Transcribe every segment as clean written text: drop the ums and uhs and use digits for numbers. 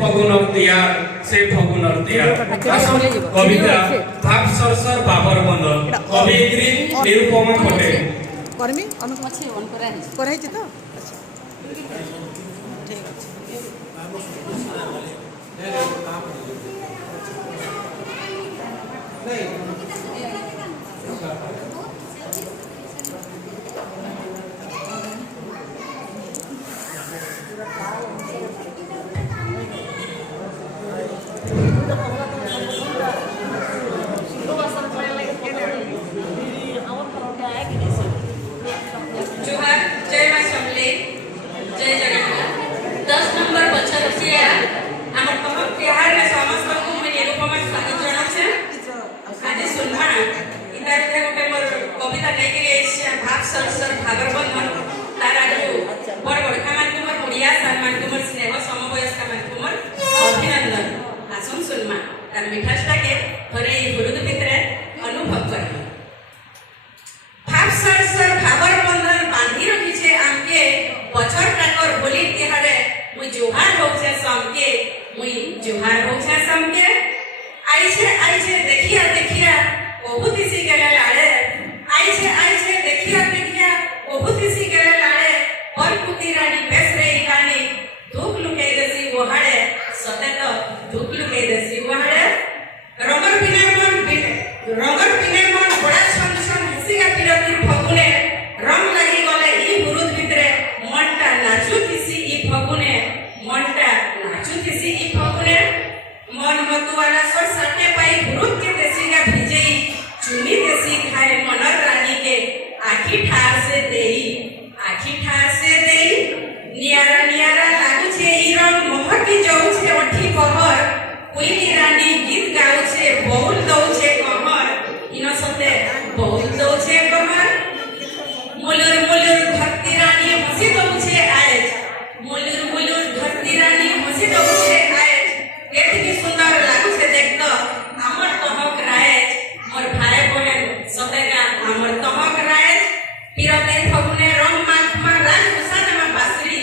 फगुनर तिहार से फगुनर तिहार कविता भाव सरसर बाबर बंदर कवियत्री निरुपमा पटेल कर्मी अनुक अछि ऑन कराइ छै त अच्छा ठीक जोहार जय मां समले जय जगन्नाथ 10 नंबर बच्चा रसिया हमर तहम तिहार में समस्त को मैं निरुपमा स्वागत जणाछे आज सुनना इतार थे गोटे मोर कविता नै के एशिया भाग सरसर भागर बंधन तारा जो बड़ बड़ कामान को मोर ओडिया सम्मान को मोर स्नेह समवयस्क मान को मोर अभिनंदन आसन सुनमा तार मिठासटा के थरे गुरुद भितरे अनुभव कर भाग सरसर भागर बंधन बांधी रखिछे आमके बछर टाकर होली तिहारे मुई जोहार होछे समके मुई जोहार होछे समके आइछे देखिया देखिया बहुत इसी गले लाड़े आइछे देखिया देखिया बहुत इसी गले लाड़े और कुती रानी बेस रे कानी धूप लुके देसी वहाड़े सते तो धूप लुके देसी वहाड़े रंगर पिने मन बड़ा छन हसीगा पिरती फगुने रंग लगी गले ई बुरुद भितरे मनटा नाचुतिसी ई फगुने मनटा नाचुतिसी ई फगुने मन मतुवाला सर सटे पाई बुरुद के देसीगा भिजेई चुनी देसी खाए मनर रानी के आखी ठार से देई नियारा लागु छे ई रंग मोहकी जाउ छे ओठी कहर कोइली रानी गीत गाउ छे बहुल दउ छे कहर इनो सते बहुल दउ छे कहर मुलुर धरती रानी हसी दउ छे आज मुलुर धरती रानी हसी दउ छे आज केतकी सुंदर लागु छे देखतो हमर तहक राज मोर भाई बहन सतेगा हमर तहक राज पिरते फगुने रंग माखमा राग उसादमा बासरी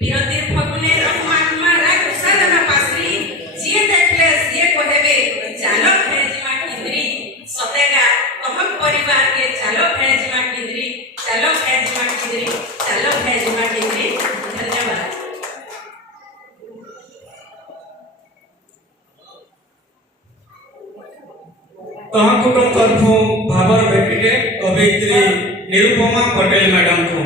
पिरते फगुने रंग माखमा राग उसादमा बासरी जिए देखले सिए कहबे चालो भेजमा किंद्री सतेगा तहक परिवार के चालो भेजमा किंद्री चालो भेजमा किंद्री धन्यवाद तहाँ कुटुंब तरफों भाबर भेटिके कवियत्री निरुपमा पटेल मैडम को